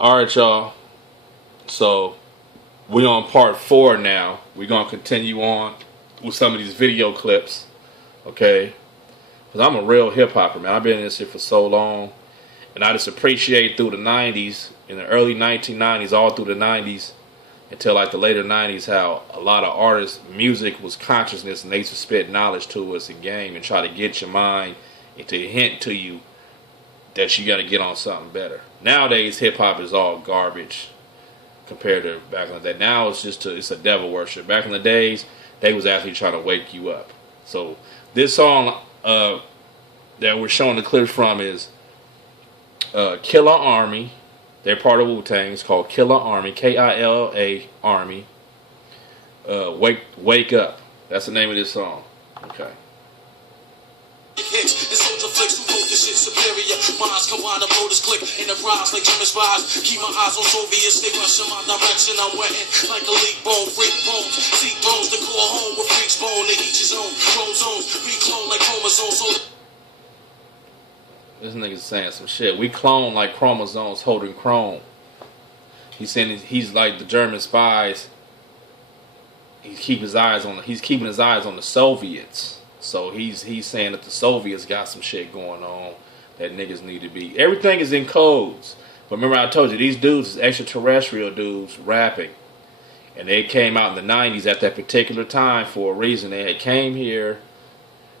Alright, y'all. So, we on part 4 now. We're going to continue on with some of these video clips. Okay? Because I'm a real hip-hopper, man. I've been in this shit for so long. And I just appreciate through the 90s, in the early 1990s, all through the 90s, until like the later 90s, how a lot of artists, music was consciousness, and they used to spit knowledge to us in game and try to get your mind and to hint to you that you got to get on something better. Nowadays, hip-hop is all garbage compared to back in the day. Now it's just it's a devil worship. Back in the days, they was actually trying to wake you up. So this song that we're showing the clips from is Killer Army. They're part of Wu-Tang. It's called Killer Army, K-I-L-A Army. Wake Up. That's the name of this song. Okay. Minds combine, the motors click, enterprise like German spies. Keep my eyes on Soviets, they rush in my direction. I'm wetting like a leak bone, freak bones. Seek bones, the core home with freaks bone. They each his own chromosomes, reclone like chromosomes. So this nigga's saying some shit. We clone like chromosomes holding chrome. He's saying he's like the German spies. He's keeping his eyes on the Soviets. So he's saying that the Soviets got some shit going on that niggas need to be. Everything is in codes. But remember I told you, these dudes is extraterrestrial dudes rapping. And they came out in the 90s at that particular time for a reason. They had came here,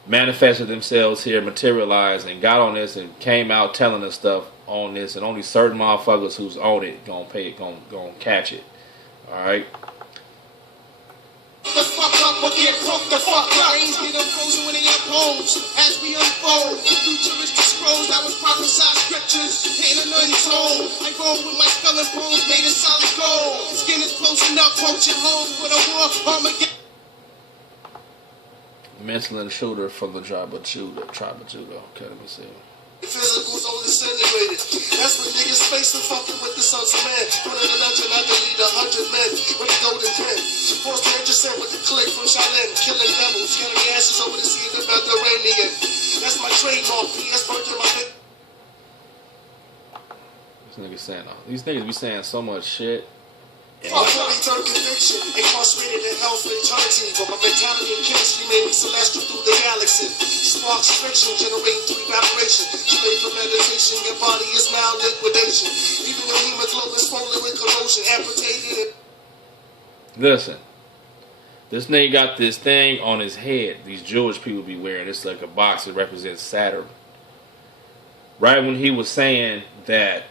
manifested themselves here, materialized, and got on this and came out telling us stuff on this. And only certain motherfuckers who's on it gonna catch it. Alright? The fuck up or get fucked the fuck up. Brains get unfrozen when they impose. As we unfold, futuristic scrolls that was prophesied scriptures. Pain and untold. I roll with my skull and bones made of solid gold. Skin is close enough, poaching home with a war Armageddon. Mental intruder from the tribe of Judah. Okay, let me see. Physical's all disintegrated. That's when niggas face the fucking with the sons of man. Put in a dungeon, I can lead 100 men with a golden pen. Forced to intercept with the click from Shaolin. Killing devils, scattering ashes over the sea of the Mediterranean. That's my trademark. PS birthday, my big. This nigga saying, these niggas be saying so much shit. Fuck term conviction, incarcerated in hell for eternity. But my mentality and chemistry made me celestial through the galaxy. Sparks friction, generating through evaporation. Too late for meditation, your body is malliquidation. Even your hemoglobin swollen with corrosion, amputated. Listen, this nigga got this thing on his head. These Jewish people be wearing. It's like a box that represents Saturn. Right when he was saying that,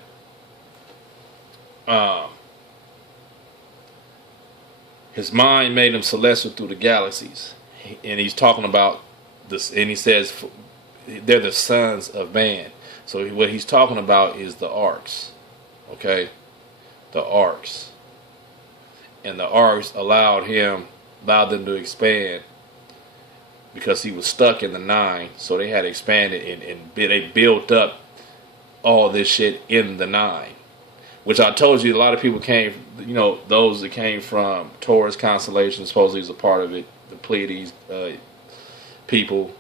his mind made him celestial through the galaxies. And he's talking about this, and he says they're the sons of man. So what he's talking about is the arcs. Okay? The arcs. And the arcs allowed them to expand because he was stuck in the 9. So they had expanded and they built up all this shit in the 9. Which I told you, a lot of people came, those that came from Taurus constellation, supposedly is a part of it, the Pleiades people,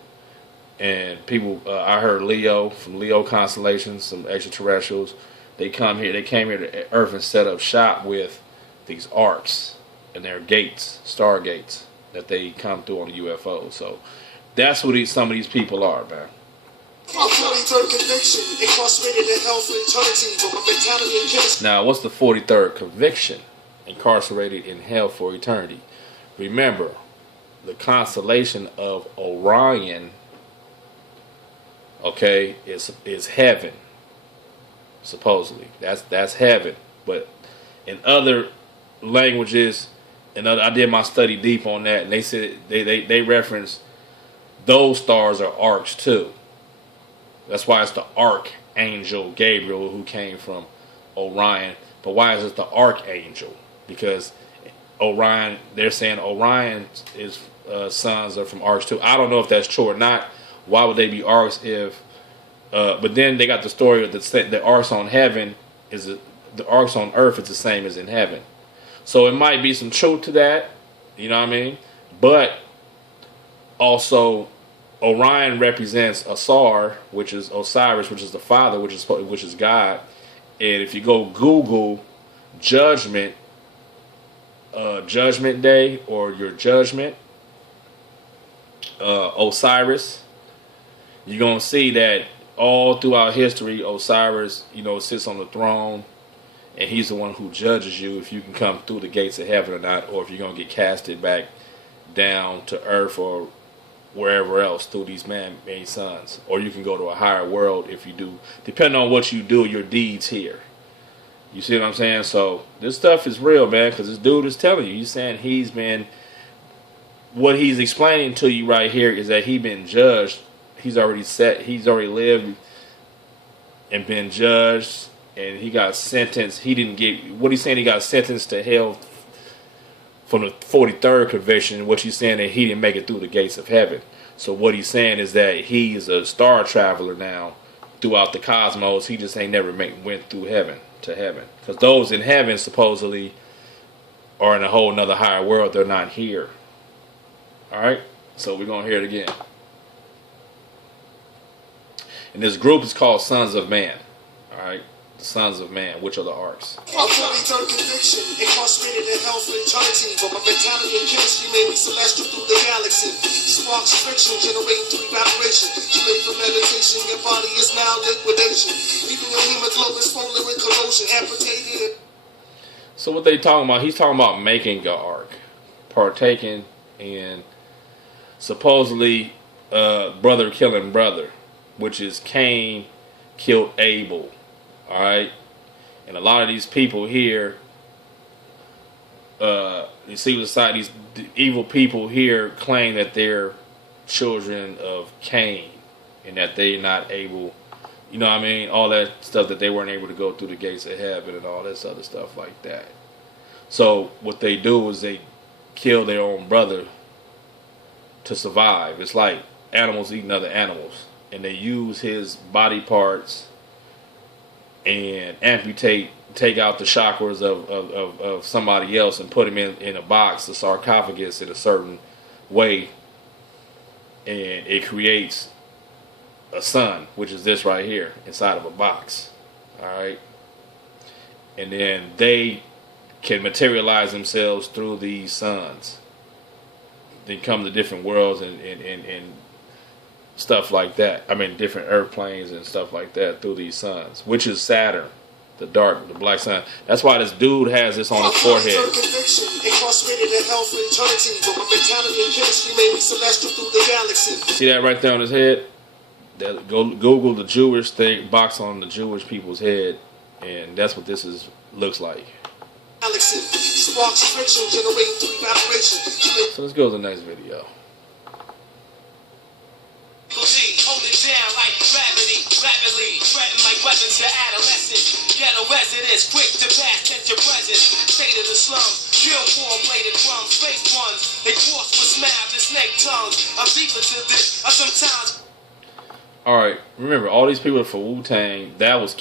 and people, I heard Leo, from Leo constellations, some extraterrestrials, they came here to Earth and set up shop with these arcs, and their gates, stargates, that they come through on the UFO. So that's what some of these people are, man. Conviction, incarcerated in hell for eternity, but my mentality and chemistry. Now, what's the 43rd conviction? Incarcerated in hell for eternity. Remember, the constellation of Orion, okay, is heaven. Supposedly, that's heaven. But in other languages, I did my study deep on that, and they said they reference those stars are arcs too. That's why it's the Archangel Gabriel who came from Orion. But why is it the Archangel? Because Orion, they're saying Orion's sons are from arcs too. I don't know if that's true or not. Why would they be arcs if? But then they got the story of the arcs on heaven the arcs on earth is the same as in heaven. So it might be some truth to that. You know what I mean? But also, Orion represents Asar, which is Osiris, which is the father, which is God, And if you go Google Judgment, Judgment Day, or your Judgment, Osiris, you're gonna see that all throughout history, Osiris, sits on the throne, and he's the one who judges you if you can come through the gates of heaven or not, or if you're gonna get casted back down to earth or wherever else through these man-made suns, or you can go to a higher world if you do, depending on what you do, your deeds here. You see what I'm saying? So this stuff is real, man, because this dude is telling you. He's saying what he's explaining to you right here is that he's been judged. He's already lived and been judged, and he got sentenced. He didn't get, what he's saying, he got sentenced to hell from the 43rd conviction, which he's saying that he didn't make it through the gates of heaven. So what he's saying is that he's a star traveler now throughout the cosmos. He just ain't never went through heaven to heaven. Because those in heaven supposedly are in a whole nother higher world. They're not here. Alright? So we're going to hear it again. And this group is called Sons of Man. Alright? The Sons of Man, which are the arcs. I'm 43rd conviction, incarcerated in hell for eternity. But my mentality and chemistry made me celestial through the galaxy. Sparks friction, generating 3 vibration. You made for meditation, your body is now liquidation. Even your hemoglobin swollen with corrosion, amputated. So what they talking about? He's talking about making an ark, partaking in supposedly brother killing brother, which is Cain killed Abel. Alright, and a lot of these people here, you see these evil people here claim that they're children of Cain, and that they're not able, all that stuff, that they weren't able to go through the gates of heaven and all this other stuff like that. So what they do is they kill their own brother to survive. It's like animals eating other animals, and they use his body parts and take out the chakras of somebody else and put him in a box, a sarcophagus, in a certain way, and it creates a sun, which is this right here, inside of a box. Alright? And then they can materialize themselves through these suns. They come to different worlds and stuff like that. I mean, different earth planes and stuff like that through these suns, which is Saturn, the black sun. That's why this dude has this on his forehead. See that right there on his head? Go Google the Jewish box on the Jewish people's head, and that's what this looks like. So let's go to the next video. Hold it down like gravity, rapidly threaten like weapons to adolescents. Ghetto residents, quick to pass tension present. State of the slum, kill 4-bladed drums, fake ones. They force with smab the snake tongues. I'm deeper to this, I sometimes. Alright, remember, all these people for Wu-Tang, that was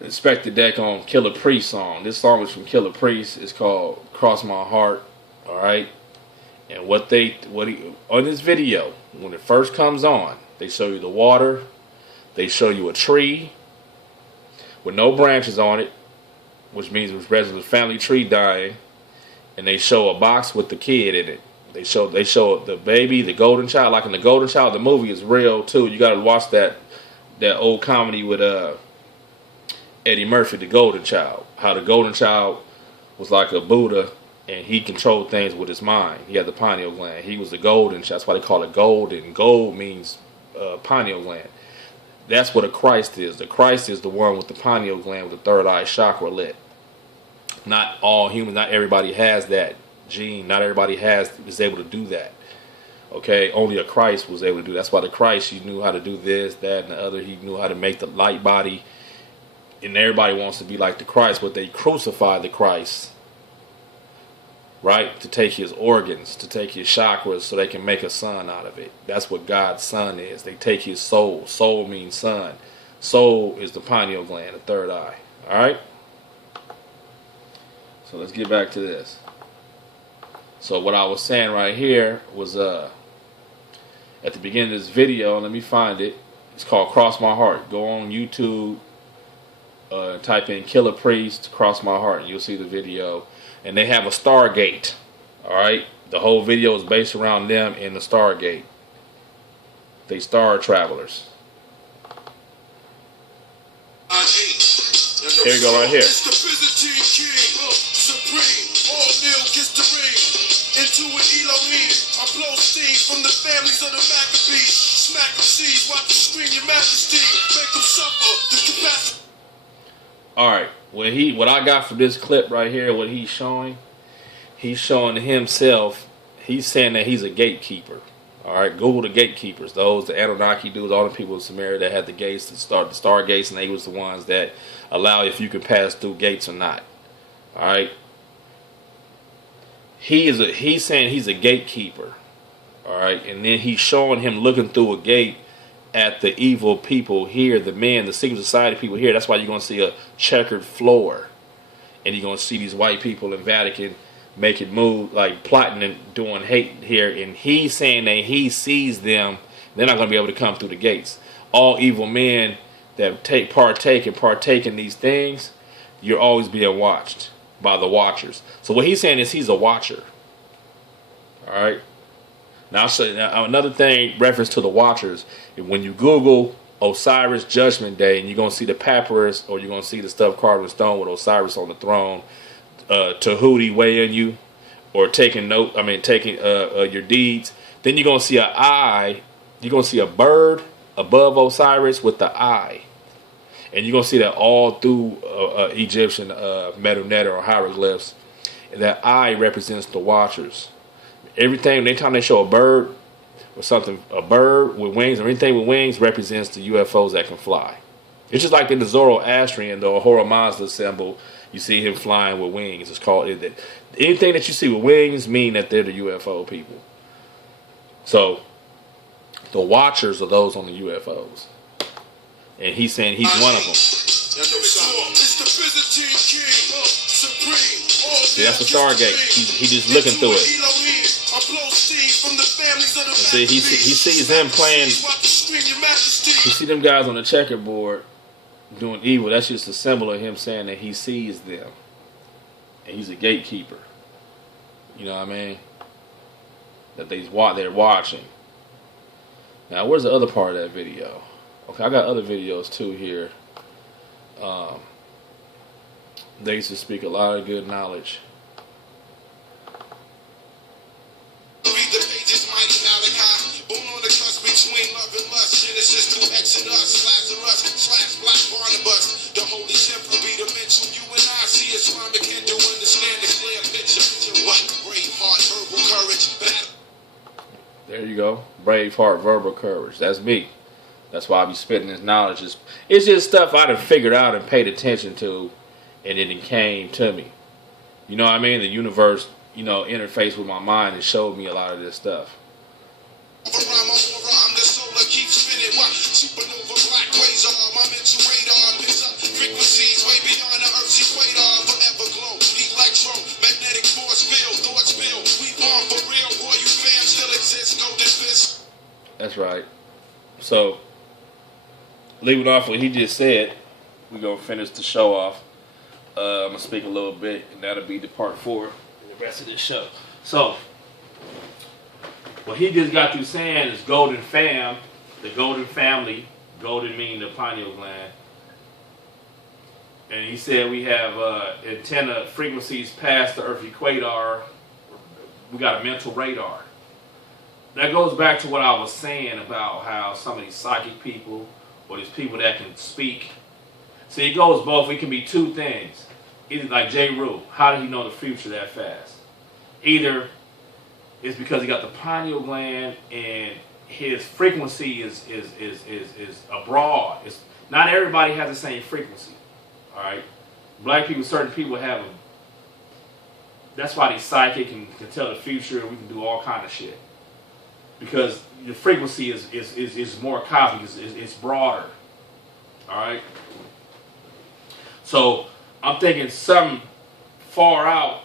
Inspector Deck on Killer Priest song. This song is from Killer Priest. It's called Cross My Heart. Alright? And on this video, when it first comes on, they show you the water, they show you a tree with no branches on it, which means it was a family tree dying, and they show a box with the kid in it. They show the baby, the golden child. Like in the Golden Child, the movie is real too. You gotta watch that old comedy with Eddie Murphy, The Golden Child. How the Golden Child was like a Buddha, and he controlled things with his mind. He had the pineal gland. He was the golden. That's why they call it golden. Gold means pineal gland. That's what a Christ is. The Christ is the one with the pineal gland with the third eye chakra lit. Not all humans. Not everybody has that gene. Not everybody is able to do that. Okay, only a Christ was able to do that. That's why the Christ, he knew how to do this, that, and the other. He knew how to make the light body. And everybody wants to be like the Christ, but they crucify the Christ. Right? To take his organs, to take his chakras so they can make a sun out of it. That's what God's sun is. They take his soul. Soul means sun. Soul is the pineal gland, the third eye. Alright? So let's get back to this. So what I was saying right here was at the beginning of this video, let me find it. It's called Cross My Heart. Go on YouTube, type in Killer Priest, Cross My Heart, and you'll see the video. And they have a Stargate. Alright? The whole video is based around them in the Stargate. They star travelers. Here you go right here. It's the Byzantine king, supreme, all nil gets the ring. Into an Elohim, I blow steam from the families of the Maccabees. Smack the seas, watch them scream your majesty. Make them suffer, the capacity. Alright, what I got from this clip right here, what he's showing himself, he's saying that he's a gatekeeper. Alright, Google the gatekeepers. Those, the Anunnaki dudes, all the people in Samaria that had the gates to start the stargates, and they was the ones that allow if you can pass through gates or not. Alright. He's saying he's a gatekeeper. Alright, and then he's showing him looking through a gate at the evil people here, the men, the secret society people here. That's why you're gonna see a checkered floor. And you're gonna see these white people in Vatican making move, like plotting and doing hate here, and he's saying that he sees them. They're not going to be able to come through the gates. All evil men that partake in these things, you're always being watched by the watchers. So what he's saying is he's a watcher. All right. Now, another thing, reference to the watchers. When you Google Osiris Judgment Day, and you're going to see the papyrus, or you're going to see the stuff carved in stone with Osiris on the throne. Tahuti weighing you, or taking your deeds. Then you're gonna see an eye. You're gonna see a bird above Osiris with the eye, and you're gonna see that all through Egyptian metal net or hieroglyphs. And that eye represents the watchers. Everything, anytime they show a bird or something, a bird with wings or anything with wings represents the UFOs that can fly. It's just like in the Zoroastrian, the Ahura Mazda symbol. You see him flying with wings. It's called anything that you see with wings mean that they're the UFO people. So the watchers are those on the UFOs, and he's saying he's one of them. See, that's the Stargate. He just looking through it. And see, he sees them playing. You see them guys on the checkerboard doing evil. That's just a symbol of him saying that he sees them, and he's a gatekeeper. You know what I mean? That they're watching. Now, where's the other part of that video? Okay, I got other videos too here. They used to speak a lot of good knowledge. There you go. Brave heart, verbal courage. That's me. That's why I be spitting this knowledge. It's just stuff I done figured out and paid attention to, and it came to me. You know what I mean? The universe, interfaced with my mind and showed me a lot of this stuff. That's right. So, leaving off what he just said, we're going to finish the show off. I'm going to speak a little bit, and that'll be the part 4 and the rest of this show. So, what he just got through saying is golden fam, the golden family, golden meaning the pineal gland. And he said we have antenna frequencies past the Earth equator. We got a mental radar. That goes back to what I was saying about how some of these psychic people, or these people that can speak. See, it goes both. It can be two things. Either like THRU, how did he know the future that fast? Either it's because he got the pineal gland and his frequency is abroad. Not everybody has the same frequency. All right, black people, certain people have them. That's why they're psychic and can tell the future, and we can do all kind of shit. Because the frequency is more cosmic, it's broader. Alright? So, I'm thinking something far out,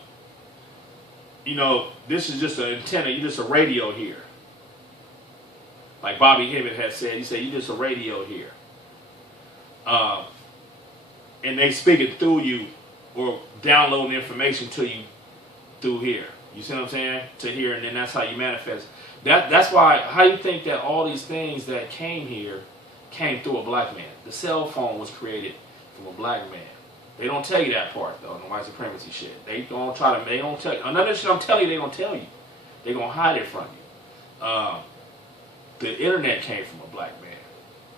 this is just an antenna, you're just a radio here. Like Bobby Hemmett had said, he said, "You just a radio here." And they speak it through you or download the information to you through here. You see what I'm saying? To here, and then that's how you manifest. That's why, how you think that all these things that came here came through a black man? The cell phone was created from a black man. They don't tell you that part, though, the white supremacy shit. They don't try to, they don't tell you. Another shit I'm telling you, they don't tell you. They're going to hide it from you. The internet came from a black man.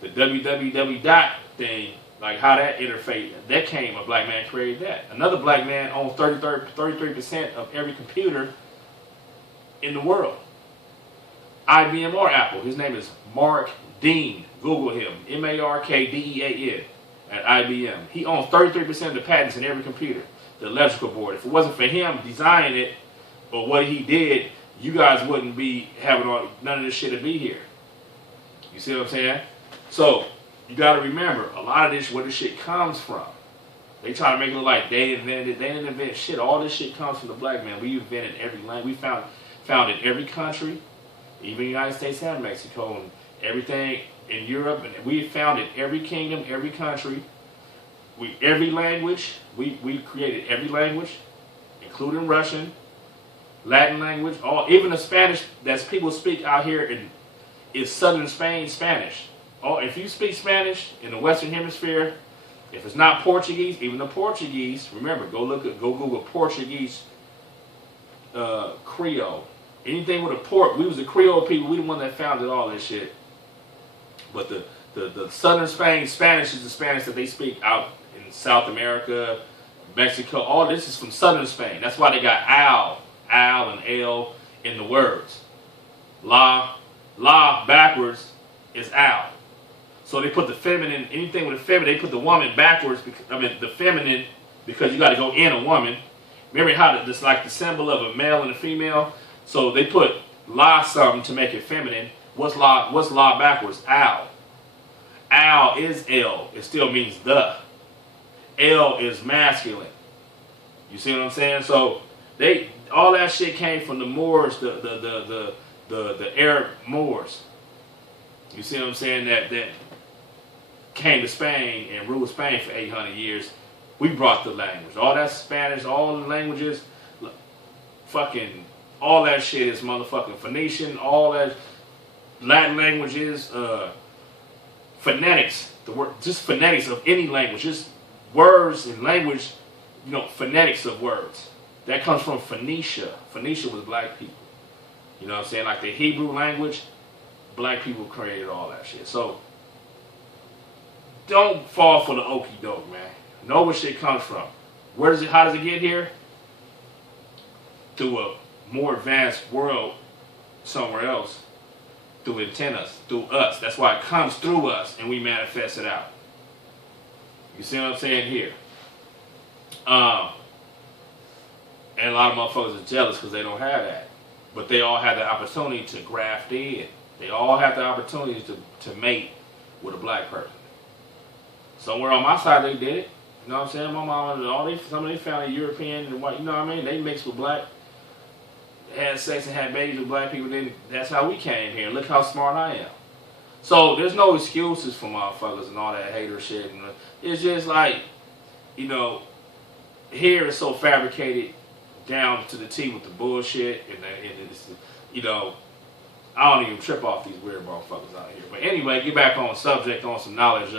The www dot thing, like how that interface, that came, a black man created that. Another black man owns 33% of every computer in the world. IBM or Apple. His name is Mark Dean. Google him. MarkDean at IBM. He owns 33% of the patents in every computer. The electrical board. If it wasn't for him designing it, or what he did, you guys wouldn't be having none of this shit to be here. You see what I'm saying? So, you got to remember, a lot of this, where this shit comes from. They try to make it look like they invented it. They didn't invent shit. All this shit comes from the black man. We invented every language. We founded every country, even the United States and Mexico, and everything in Europe. And we founded every kingdom, every country. Every language. We created every language, including Russian, Latin language, even the Spanish that people speak out here is southern Spain Spanish. If you speak Spanish in the Western Hemisphere, if it's not Portuguese, even the Portuguese, remember, go Google Portuguese Creole. Anything with a port, we was the Creole people, we the one that founded all this shit. But the southern Spain Spanish is the Spanish that they speak out in South America, Mexico. All this is from southern Spain. That's why they got al and L in the words. La backwards is al. So they put the feminine, anything with a feminine, they put the woman backwards, the feminine, because you got to go in a woman. Remember how this like the symbol of a male and a female? So they put la something to make it feminine. What's la backwards? Al. Al is L. It still means the. L is masculine. You see what I'm saying? So all that shit came from the Moors, the Arab Moors. You see what I'm saying? That came to Spain and ruled Spain for 800 years. We brought the language. All that Spanish, all the languages, fucking, all that shit is motherfucking Phoenician, all that Latin languages, phonetics, just phonetics of any language, just words and language, phonetics of words. That comes from Phoenicia. Phoenicia was black people. You know what I'm saying? Like the Hebrew language, black people created all that shit. So, don't fall for the okie doke, man. Know where shit comes from. How does it get here? Through a more advanced world somewhere else. Through antennas, through us. That's why it comes through us and we manifest it out. You see what I'm saying here? And a lot of motherfuckers are jealous because they don't have that. But they all have the opportunity to graft in. They all have the opportunity to mate with a black person. Somewhere on my side they did it. You know what I'm saying? My mom, some of they found a European and white, you know what I mean? They mixed with black, had sex and had babies with black people. Then that's how we came here. Look how smart I am. So there's no excuses for motherfuckers and all that hater shit. And it's just like, here it's so fabricated down to the T with the bullshit. And it's, I don't even trip off these weird motherfuckers out here. But anyway, get back on subject, on some knowledge.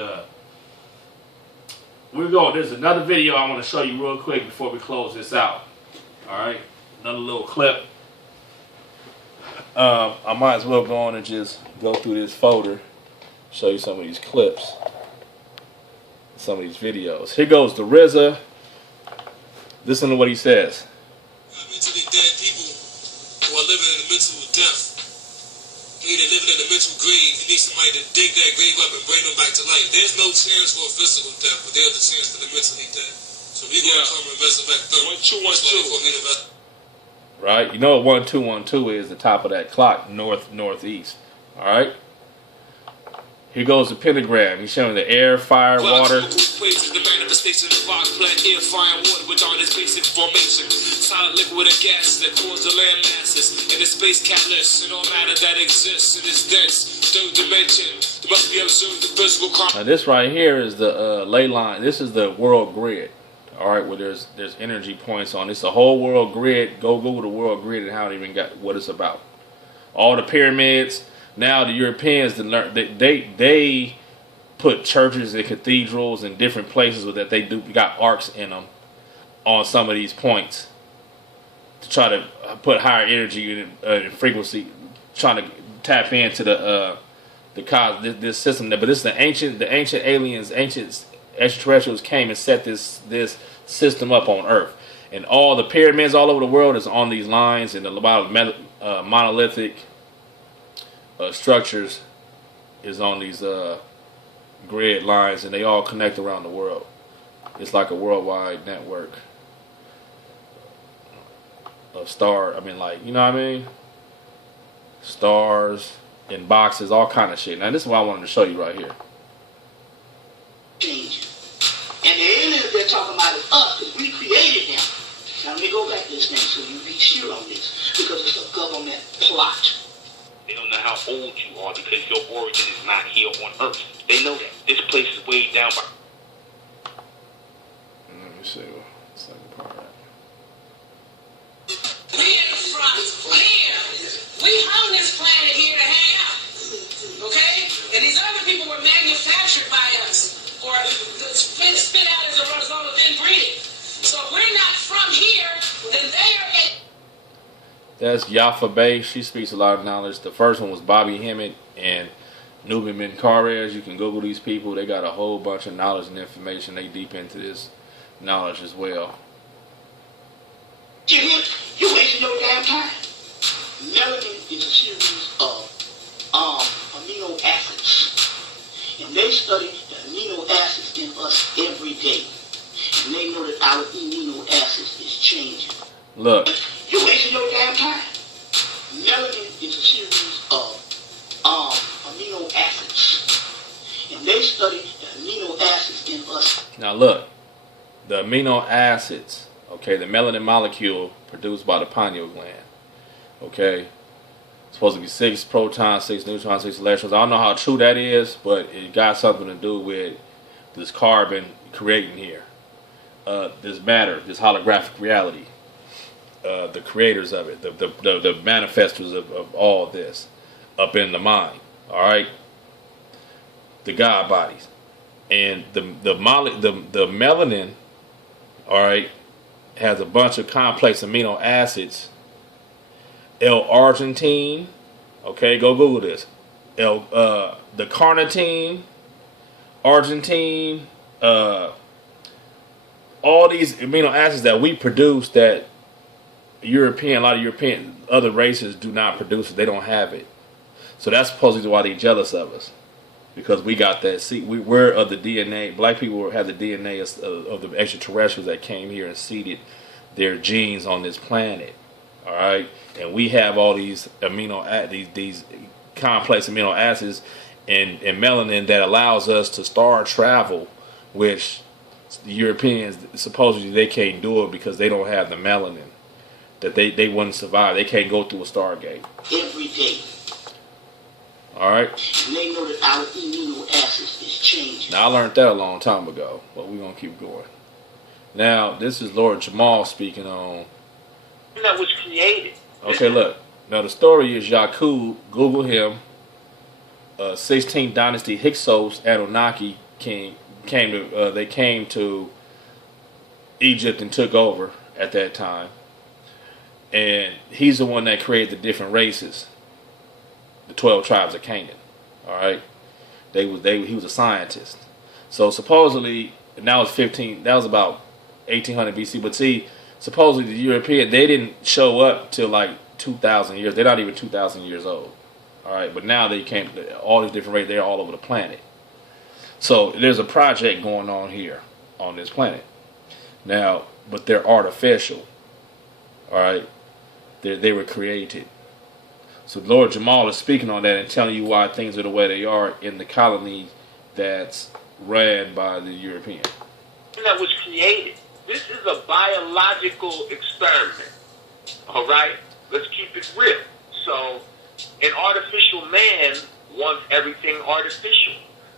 There's another video I want to show you real quick before we close this out. Alright? Another little clip. I might as well go on and just go through this folder, show you some of these clips, some of these videos. Here goes the RZA. Listen to what he says. Mentally dead people who are living in the mental death. They're living in a mental grave. You need somebody to dig that grave up and bring them back to life. There's no chance for a physical death, but there's a chance for the mentally dead. So we're going to come and resurrect them. 1-2-1-2. Right? You know what 1-2-1-2 is, the top of that clock, north-northeast. Alright? Here goes the pentagram. He's showing the air, fire, water. The manifestation of rock, plant, air, fire, and water without its basic formation. Solid liquid and gas that cause the land masses. In the space catalyst and all matter that exists in its dense. Now this right here is the ley line. This is the world grid. All right, where there's energy points on. It's the whole world grid. Go Google the world grid and how it even got what it's about. All the pyramids. Now the Europeans they put churches and cathedrals in different places that they got arcs in them on some of these points to try to put higher energy and frequency, trying to tap into this system. But this is the ancient aliens, ancient extraterrestrials came and set this system up on Earth, and all the pyramids all over the world is on these lines, and a lot of monolithic structures is on these grid lines, and they all connect around the world. It's like a worldwide network of you know what I mean? Stars in boxes, all kind of shit. Now this is what I wanted to show you right here. And the aliens they're talking about is us, because we created them. Now let me go back to this thing so you be sure on this, because it's a government plot. They don't know how old you are because your origin is not here on Earth. They know that. This place is way down by... Let me see what second part. We in the front. Here. We own this planet here to hang out. Okay? And these other people were manufactured by us. Or spit out as a result of inbreeding. So if we're not from here, then they are at... That's Yafa Bay. She speaks a lot of knowledge. The first one was Bobby Hemmett and Nuben Menkarez. You can Google these people. They got a whole bunch of knowledge and information. They deep into this knowledge as well. You wasting your damn time. Melanin is a series of amino acids. And they study the amino acids in us every day. And they know that our amino acids is changing. Look. You wasting your damn time. Melanin is a series of amino acids. And they study the amino acids in us. Now look. The amino acids, okay, the melanin molecule produced by the pineal gland. Okay. It's supposed to be 6 protons, 6 neutrons, 6 electrons. I don't know how true that is, but it got something to do with this carbon creating here. This matter, this holographic reality. The creators of it, the manifestors of all this up in the mind. Alright? The God bodies. And the melanin, alright, has a bunch of complex amino acids. L-arginine, okay, go Google this. The carnitine, arginine, all these amino acids that we produce that a lot of European, other races do not produce it. They don't have it. So that's supposedly why they're jealous of us. Because we got that. See, we're of the DNA. Black people have the DNA of the extraterrestrials that came here and seeded their genes on this planet. All right, and we have all these these complex amino acids and melanin that allows us to star travel, which the Europeans supposedly they can't do it because they don't have the melanin. That they wouldn't survive. They can't go through a stargate. Every day. All right. And they know that our amino acids is changing. Now I learned that a long time ago, but we're gonna keep going. Now this is Lord Jamal speaking on. That was created. Okay, look. Now the story is Yakub. Google him. 16th dynasty Hyksos Anunnaki came to Egypt and took over at that time. And he's the one that created the different races, the 12 tribes of Canaan. All right, he was a scientist. So supposedly, and that was about 1800 BC. But see, supposedly the European, they didn't show up till like 2,000 years. They're not even 2,000 years old. All right, but now they came. All these different races, they're all over the planet. So there's a project going on here on this planet now, but they're artificial. All right. They were created. So Lord Jamal is speaking on that and telling you why things are the way they are in the colony that's ran by the European. That was created. This is a biological experiment. All right? Let's keep it real. So, an artificial man wants everything artificial.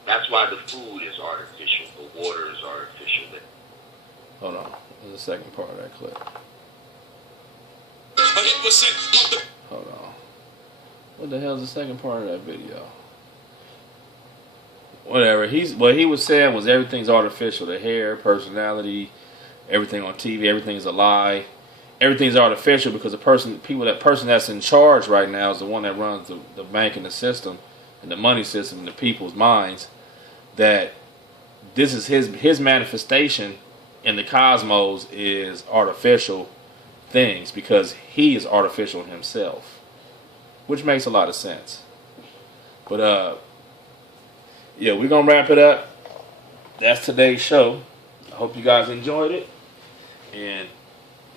That's why the food is artificial, the water is artificial. Hold on. There's the second part of that clip. Hold on. What the hell is the second part of that video? Whatever. What he was saying was everything's artificial. The hair, personality, everything on TV, everything's a lie. Everything's artificial because the person that's in charge right now is the one that runs the bank and the system and the money system in the people's minds. That this is his manifestation in the cosmos is artificial things because he is artificial himself, which makes a lot of sense. But yeah, we're gonna wrap it up. That's today's show. I hope you guys enjoyed it. And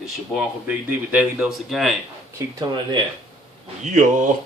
it's your boy Uncle Big D with Daily Dose of Game. Keep tuning in. Yeah.